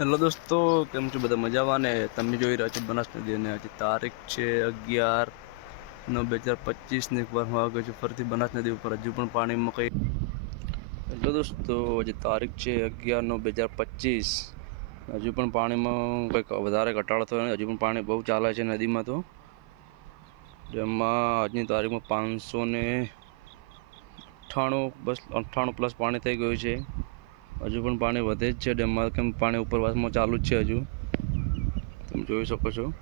Hello દોસ્તો, કેમ છો બધા મજામાં ને? તમે જોઈ રહ્યા છો બનાસ નદી અને આજે તારીખ છે 11/9/2025 ને એકવાર હું આવી ગયો છું ફરીથી બનાસ નદી ઉપર. હજુ પણ પાણીમાં કંઈ. હેલો દોસ્તો, આજે તારીખ છે 11/9/2025. હજુ પણ પાણીમાં કંઈક વધારે ઘટાડો થયો નથી. હજુ પણ પાણી બહુ ચાલે છે નદીમાં. તો જેમાં આજની તારીખમાં 598 પ્લસ પાણી થઈ ગયું છે. હજુ પણ પાણી વધે જ છે ડેમમાં, કેમ પાણી ઉપરવાસમાં ચાલુ જ છે. હજુ તમે જોઈ શકો છો.